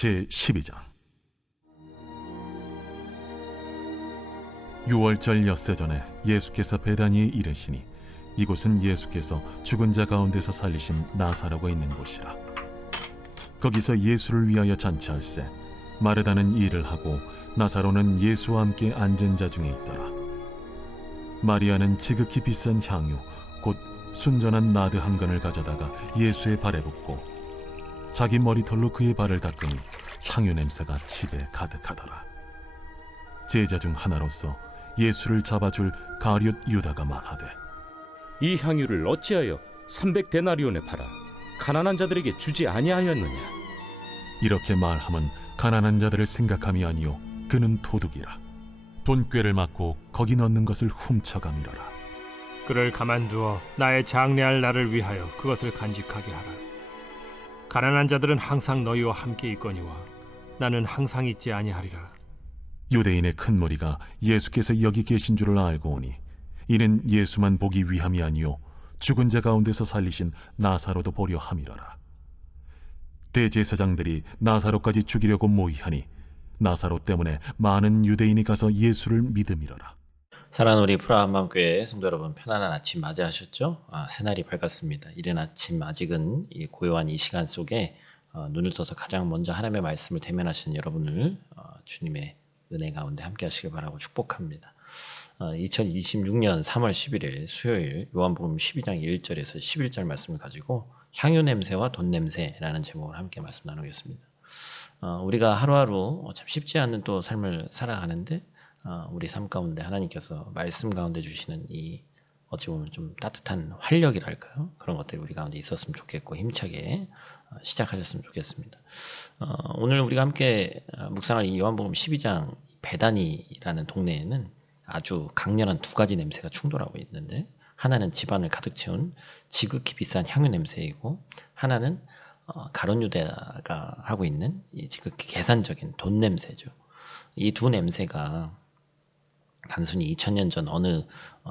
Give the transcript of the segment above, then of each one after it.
제12장. 유월절 엿새 전에 예수께서 베다니에 이르시니 이곳은 예수께서 죽은 자 가운데서 살리신 나사로가 있는 곳이라. 거기서 예수를 위하여 잔치할세 마르다는 일을 하고 나사로는 예수와 함께 앉은 자 중에 있더라. 마리아는 지극히 비싼 향유 곧 순전한 나드 한 근을 가져다가 예수의 발에 붓고 자기 머리털로 그의 발을 닦으니 향유 냄새가 집에 가득하더라. 제자 중 하나로서 예수를 잡아줄 가룟 유다가 말하되, 이 향유를 어찌하여 300데나리온에 팔아 가난한 자들에게 주지 아니하였느냐? 이렇게 말함은 가난한 자들을 생각함이 아니요 그는 도둑이라. 돈꾀를 맞고 거기 넣는 것을 훔쳐가미러라. 그를 가만두어 나의 장래할 날을 위하여 그것을 간직하게 하라. 가난한 자들은 항상 너희와 함께 있거니와 나는 항상 있지 아니하리라. 유대인의 큰 무리가 예수께서 여기 계신 줄을 알고 오니 이는 예수만 보기 위함이 아니요 죽은 자 가운데서 살리신 나사로도 보려 함이러라. 대제사장들이 나사로까지 죽이려고 모의하니 나사로 때문에 많은 유대인이 가서 예수를 믿음이러라. 사랑하는 우리 푸라한밤교회 성도 여러분, 편안한 아침 맞이하셨죠? 새날이 밝았습니다. 이른 아침, 아직은 이 고요한 이 시간 속에 눈을 떠서 가장 먼저 하나님의 말씀을 대면하시는 여러분을 주님의 은혜 가운데 함께 하시길 바라고 축복합니다. 2026년 3월 11일 수요일 요한복음 12장 1절에서 11절 말씀을 가지고 향유 냄새와 돈 냄새라는 제목으로 함께 말씀 나누겠습니다. 우리가 하루하루 참 쉽지 않은 또 삶을 살아가는데 우리 삶 가운데 하나님께서 말씀 가운데 주시는 이 어찌 보면 좀 따뜻한 활력이랄까요? 그런 것들이 우리 가운데 있었으면 좋겠고 힘차게 시작하셨으면 좋겠습니다. 오늘 우리가 함께 묵상할 이 요한복음 12장 베다니라는 동네에는 아주 강렬한 두 가지 냄새가 충돌하고 있는데, 하나는 집안을 가득 채운 지극히 비싼 향유 냄새이고, 하나는 가룟 유다가 하고 있는 이 지극히 계산적인 돈 냄새죠. 이 두 냄새가 단순히 2000년 전 어느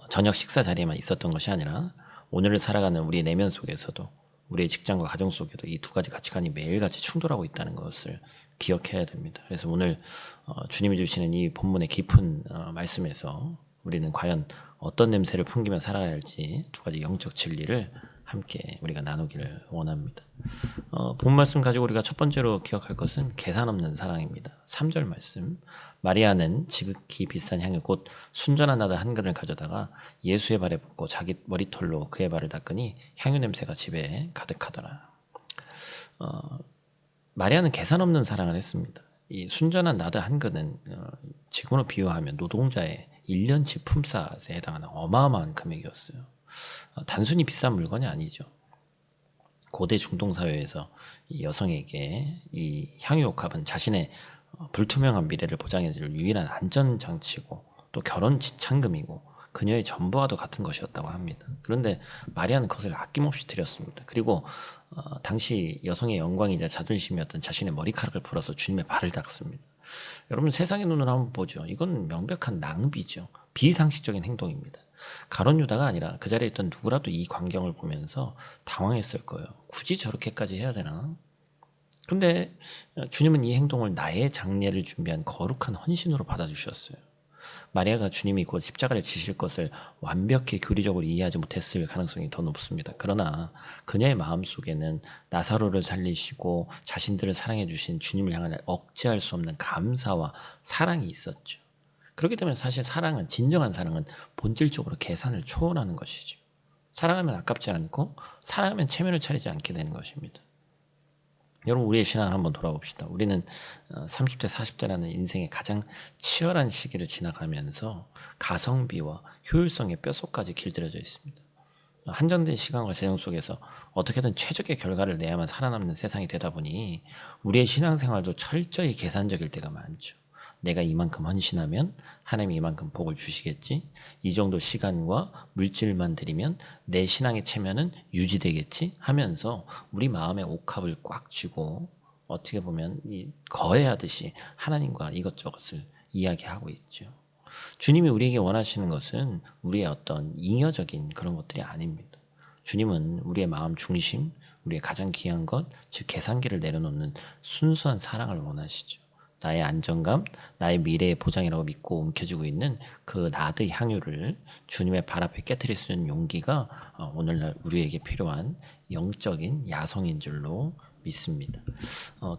저녁 식사 자리에만 있었던 것이 아니라 오늘을 살아가는 우리의 내면 속에서도, 우리의 직장과 가정 속에도 이 두 가지 가치관이 매일같이 충돌하고 있다는 것을 기억해야 됩니다. 그래서 오늘 주님이 주시는 이 본문의 깊은 말씀에서 우리는 과연 어떤 냄새를 풍기며 살아야 할지 두 가지 영적 진리를 함께 우리가 나누기를 원합니다. 본 말씀 가지고 우리가 첫 번째로 기억할 것은 계산 없는 사랑입니다. 3절 말씀, 마리아는 지극히 비싼 향유 곧 순전한 나드 한 근을 가져다가 예수의 발에 붓고 자기 머리털로 그의 발을 닦으니 향유 냄새가 집에 가득하더라. 마리아는 계산 없는 사랑을 했습니다. 이 순전한 나드 한 근은 지금으로 비유하면 노동자의 1년치 품삯에 해당하는 어마어마한 금액이었어요. 단순히 비싼 물건이 아니죠. 고대 중동 사회에서 이 여성에게 이 향유옥합은 자신의 불투명한 미래를 보장해줄 유일한 안전장치고 또 결혼 지참금이고 그녀의 전부와도 같은 것이었다고 합니다. 그런데 마리아는 그것을 아낌없이 드렸습니다. 그리고 당시 여성의 영광이자 자존심이었던 자신의 머리카락을 풀어서 주님의 발을 닦습니다. 여러분, 세상의 눈으로 한번 보죠. 이건 명백한 낭비죠. 비상식적인 행동입니다. 가룟 유다가 아니라 그 자리에 있던 누구라도 이 광경을 보면서 당황했을 거예요. 굳이 저렇게까지 해야 되나? 근데 주님은 이 행동을 나의 장례를 준비한 거룩한 헌신으로 받아주셨어요. 마리아가 주님이 곧 십자가를 지실 것을 완벽히 교리적으로 이해하지 못했을 가능성이 더 높습니다. 그러나 그녀의 마음속에는 나사로를 살리시고 자신들을 사랑해 주신 주님을 향한 억제할 수 없는 감사와 사랑이 있었죠. 그렇기 때문에 사실 사랑은, 진정한 사랑은 본질적으로 계산을 초월하는 것이죠. 사랑하면 아깝지 않고 사랑하면 체면을 차리지 않게 되는 것입니다. 여러분, 우리의 신앙을 한번 돌아봅시다. 우리는 30대, 40대라는 인생의 가장 치열한 시기를 지나가면서 가성비와 효율성의 뼛속까지 길들여져 있습니다. 한정된 시간과 재정 속에서 어떻게든 최적의 결과를 내야만 살아남는 세상이 되다 보니 우리의 신앙생활도 철저히 계산적일 때가 많죠. 내가 이만큼 헌신하면 하나님이 이만큼 복을 주시겠지, 이 정도 시간과 물질만 들이면 내 신앙의 체면은 유지되겠지 하면서 우리 마음의 옥합을 꽉 쥐고 어떻게 보면 이 거래하듯이 하나님과 이것저것을 이야기하고 있죠. 주님이 우리에게 원하시는 것은 우리의 어떤 잉여적인 그런 것들이 아닙니다. 주님은 우리의 마음 중심, 우리의 가장 귀한 것, 즉 계산기를 내려놓는 순수한 사랑을 원하시죠. 나의 안정감, 나의 미래의 보장이라고 믿고 움켜쥐고 있는 그 나드 향유를 주님의 발 앞에 깨트릴 수 있는 용기가 오늘날 우리에게 필요한 영적인 야성인 줄로 믿습니다.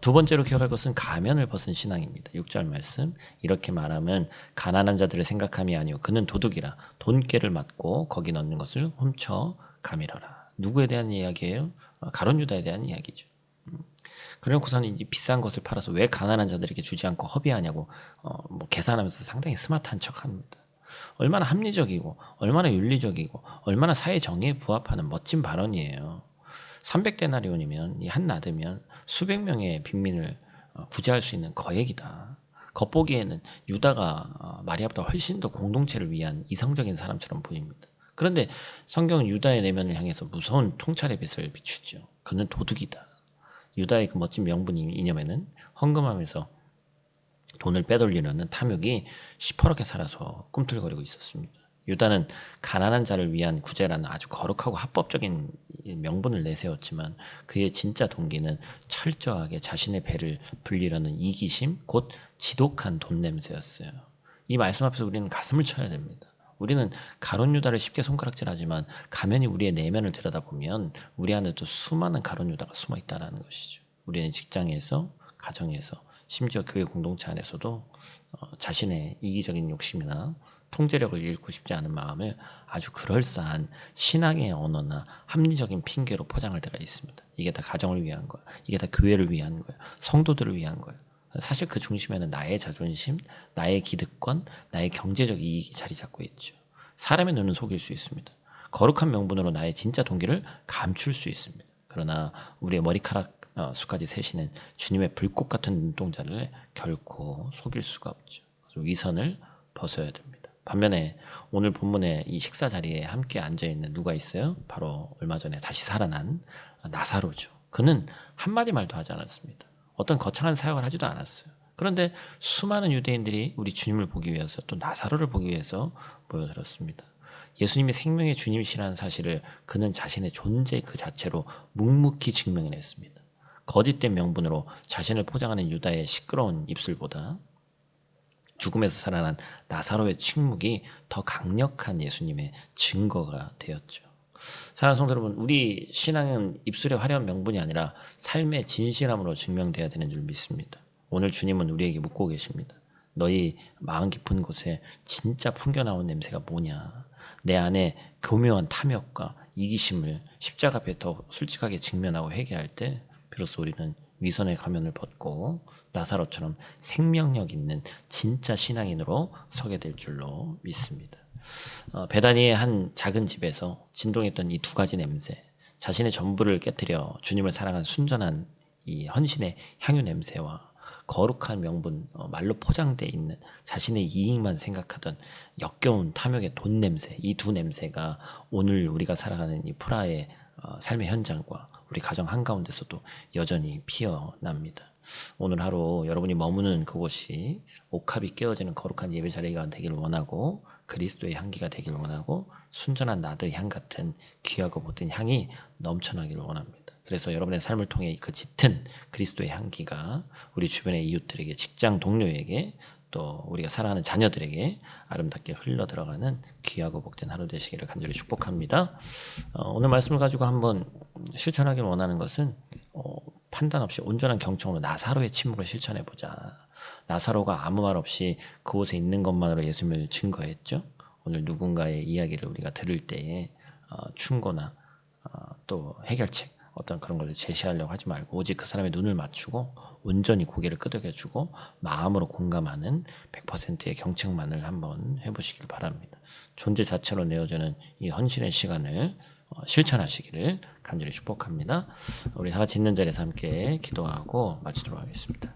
두 번째로 기억할 것은 가면을 벗은 신앙입니다. 6절 말씀, 이렇게 말하면 가난한 자들을 생각함이 아니요 그는 도둑이라 돈꾀를 맞고 거기 넣는 것을 훔쳐 가밀어라. 누구에 대한 이야기예요? 가룟 유다에 대한 이야기죠. 그래놓고서는 이 비싼 것을 팔아서 왜 가난한 자들에게 주지 않고 허비하냐고 계산하면서 상당히 스마트한 척합니다. 얼마나 합리적이고 얼마나 윤리적이고 얼마나 사회 정의에 부합하는 멋진 발언이에요. 300데나리온이면 이 한 나드면 수백 명의 빈민을 구제할 수 있는 거액이다. 겉보기에는 유다가 마리아보다 훨씬 더 공동체를 위한 이성적인 사람처럼 보입니다. 그런데 성경은 유다의 내면을 향해서 무서운 통찰의 빛을 비추죠. 그는 도둑이다. 유다의 그 멋진 명분 이념에는 헌금하면서 돈을 빼돌리려는 탐욕이 시퍼렇게 살아서 꿈틀거리고 있었습니다. 유다는 가난한 자를 위한 구제라는 아주 거룩하고 합법적인 명분을 내세웠지만 그의 진짜 동기는 철저하게 자신의 배를 불리려는 이기심, 곧 지독한 돈 냄새였어요. 이 말씀 앞에서 우리는 가슴을 쳐야 됩니다. 우리는 가룟 유다를 쉽게 손가락질하지만 가면이 우리의 내면을 들여다보면 우리 안에도 수많은 가룟 유다가 숨어 있다는 것이죠. 우리는 직장에서, 가정에서, 심지어 교회 공동체 안에서도 자신의 이기적인 욕심이나 통제력을 잃고 싶지 않은 마음을 아주 그럴싸한 신앙의 언어나 합리적인 핑계로 포장할 때가 있습니다. 이게 다 가정을 위한 거야. 이게 다 교회를 위한 거야. 성도들을 위한 거야. 사실 그 중심에는 나의 자존심, 나의 기득권, 나의 경제적 이익이 자리 잡고 있죠. 사람의 눈은 속일 수 있습니다. 거룩한 명분으로 나의 진짜 동기를 감출 수 있습니다. 그러나 우리의 머리카락 수까지 세시는 주님의 불꽃 같은 눈동자를 결코 속일 수가 없죠. 위선을 벗어야 됩니다. 반면에 오늘 본문의 이 식사 자리에 함께 앉아있는 누가 있어요? 바로 얼마 전에 다시 살아난 나사로죠. 그는 한마디 말도 하지 않았습니다. 어떤 거창한 사역을 하지도 않았어요. 그런데 수많은 유대인들이 우리 주님을 보기 위해서 또 나사로를 보기 위해서 모여들었습니다. 예수님이 생명의 주님이시라는 사실을 그는 자신의 존재 그 자체로 묵묵히 증명해냈습니다. 거짓된 명분으로 자신을 포장하는 유다의 시끄러운 입술보다 죽음에서 살아난 나사로의 침묵이 더 강력한 예수님의 증거가 되었죠. 사랑하는 성도 여러분, 우리 신앙은 입술의 화려한 명분이 아니라 삶의 진실함으로 증명돼야 되는 줄 믿습니다. 오늘 주님은 우리에게 묻고 계십니다. 너희 마음 깊은 곳에 진짜 풍겨나온 냄새가 뭐냐? 내 안에 교묘한 탐욕과 이기심을 십자가 앞에 더 솔직하게 직면하고 회개할 때 비로소 우리는 위선의 가면을 벗고 나사로처럼 생명력 있는 진짜 신앙인으로 서게 될 줄로 믿습니다. 베다니의 한 작은 집에서 진동했던 이 두 가지 냄새, 자신의 전부를 깨뜨려 주님을 사랑한 순전한 이 헌신의 향유 냄새와 거룩한 명분, 말로 포장되어 있는 자신의 이익만 생각하던 역겨운 탐욕의 돈 냄새, 이 두 냄새가 오늘 우리가 살아가는 이 프라하의 삶의 현장과 우리 가정 한가운데서도 여전히 피어납니다. 오늘 하루 여러분이 머무는 그곳이 옥합이 깨어지는 거룩한 예배 자리가 되기를 원하고 그리스도의 향기가 되기를 원하고 순전한 나드 향 같은 귀하고 못된 향이 넘쳐나기를 원합니다. 그래서 여러분의 삶을 통해 그 짙은 그리스도의 향기가 우리 주변의 이웃들에게, 직장 동료에게, 또 우리가 사랑하는 자녀들에게 아름답게 흘러 들어가는 귀하고 복된 하루 되시기를 간절히 축복합니다. 오늘 말씀을 가지고 한번 실천하길 원하는 것은 판단 없이 온전한 경청으로 나사로의 침묵을 실천해보자. 나사로가 아무 말 없이 그곳에 있는 것만으로 예수님을 증거했죠. 오늘 누군가의 이야기를 우리가 들을 때에 충고나 또 해결책 어떤 그런 것을 제시하려고 하지 말고 오직 그 사람의 눈을 맞추고 온전히 고개를 끄덕여주고 마음으로 공감하는 100%의 경청만을 한번 해보시길 바랍니다. 존재 자체로 내어주는 이 헌신의 시간을 실천하시기를 간절히 축복합니다. 우리 다 같이 있는 자리에서 함께 기도하고 마치도록 하겠습니다.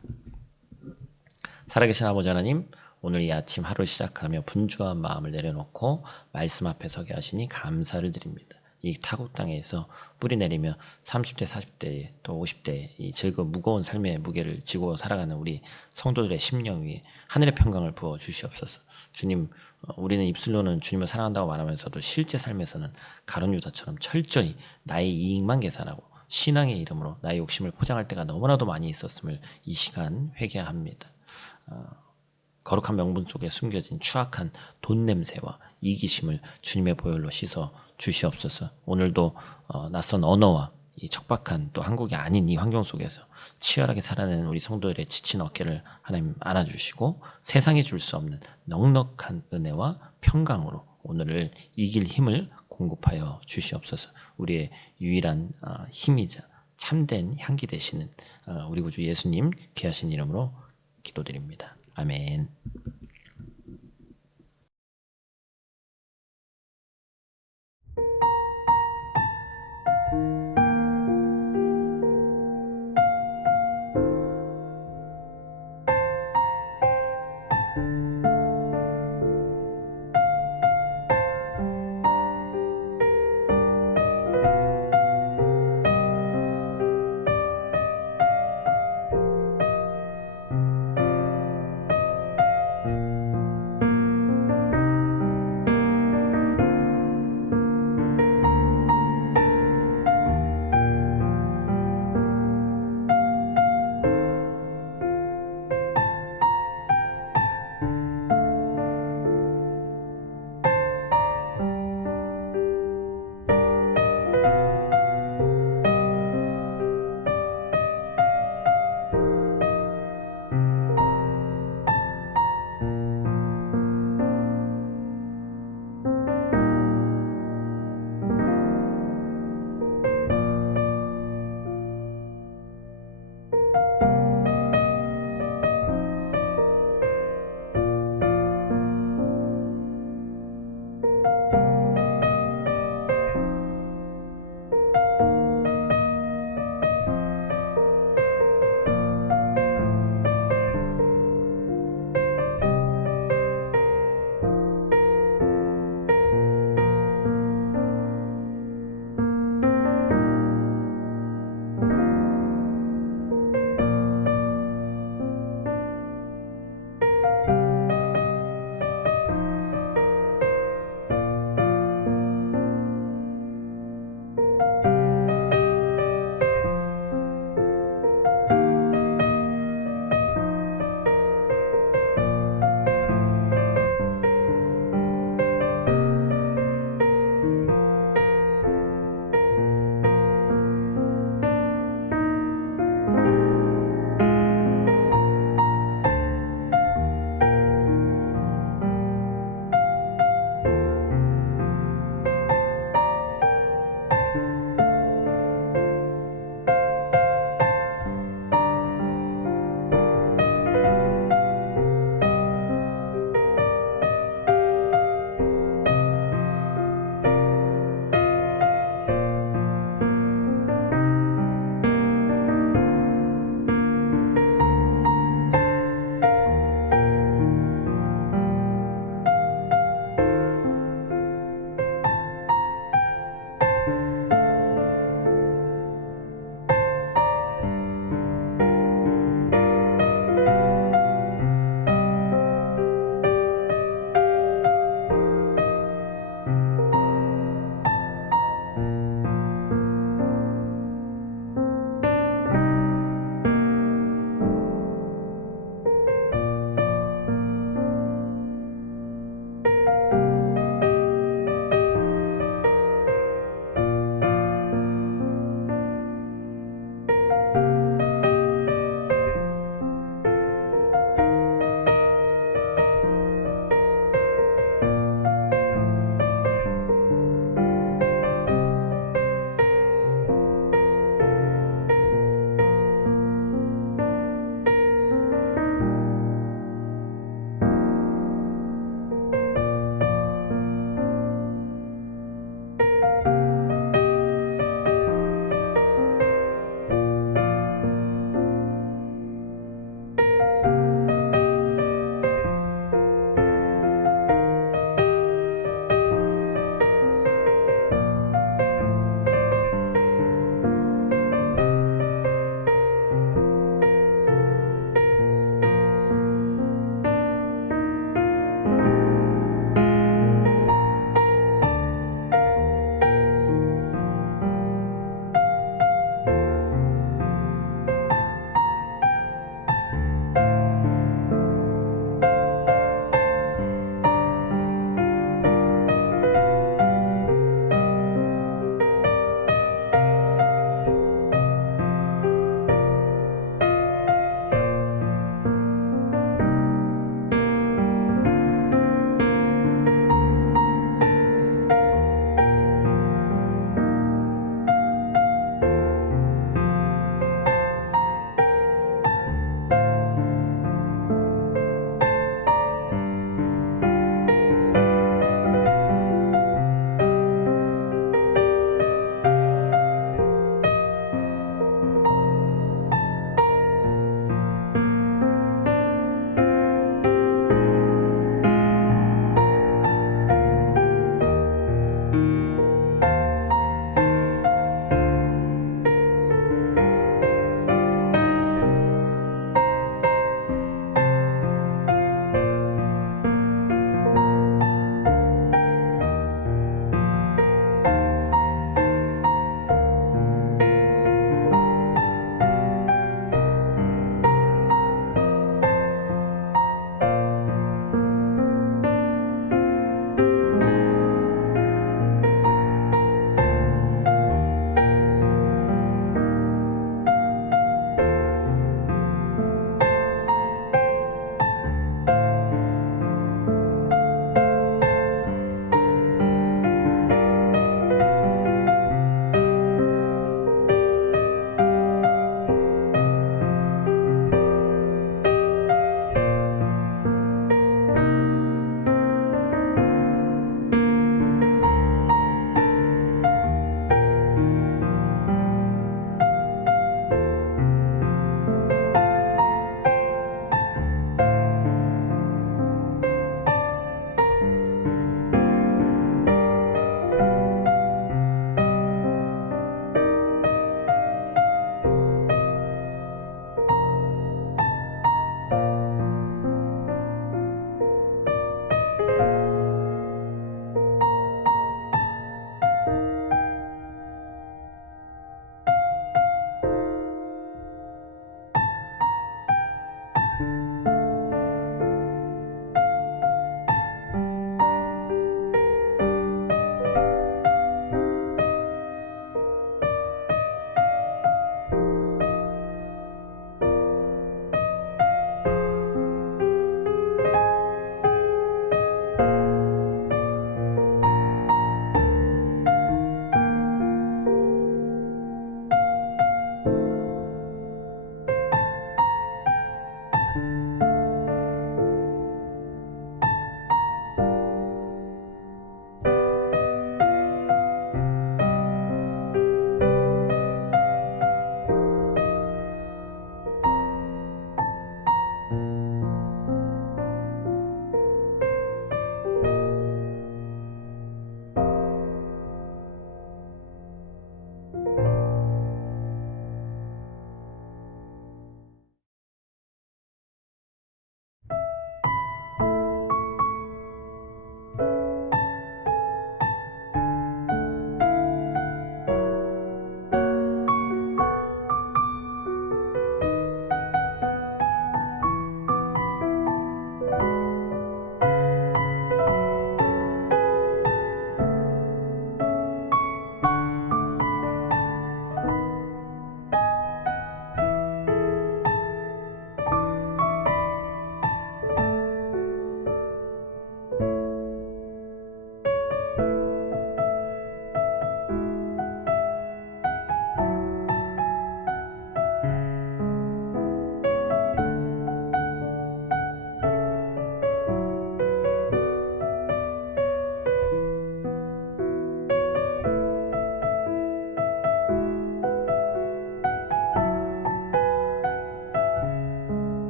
살아계신 아버지 하나님, 오늘 이 아침 하루 시작하며 분주한 마음을 내려놓고 말씀 앞에 서게 하시니 감사를 드립니다. 이 타국 땅에서 뿌리 내리며 30대, 40대, 또 50대 이 즐거운 무거운 삶의 무게를 지고 살아가는 우리 성도들의 심령 위에 하늘의 평강을 부어 주시옵소서. 주님, 우리는 입술로는 주님을 사랑한다고 말하면서도 실제 삶에서는 가룟 유다처럼 철저히 나의 이익만 계산하고 신앙의 이름으로 나의 욕심을 포장할 때가 너무나도 많이 있었음을 이 시간 회개합니다. 거룩한 명분 속에 숨겨진 추악한 돈 냄새와 이기심을 주님의 보혈로 씻어 주시옵소서. 오늘도 낯선 언어와 이 척박한 또 한국이 아닌 이 환경 속에서 치열하게 살아내는 우리 성도들의 지친 어깨를 하나님 안아주시고 세상이 줄 수 없는 넉넉한 은혜와 평강으로 오늘을 이길 힘을 공급하여 주시옵소서. 우리의 유일한 힘이자 참된 향기 되시는 우리 구주 예수님 귀하신 이름으로 기도드립니다. 아멘.